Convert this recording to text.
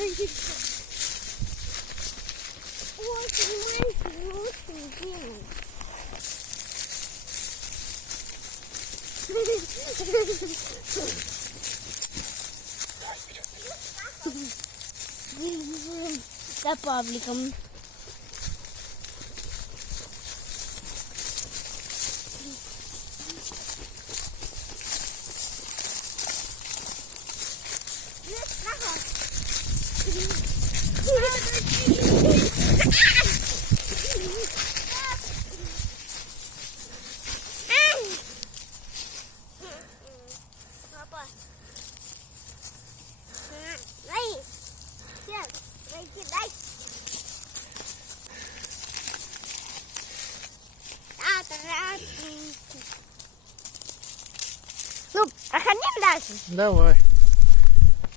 Ой, понимаете, лучше делать. Бежим за Павликом. Папа. Дай. Сейчас, дай. Ну, проходим дальше. Давай.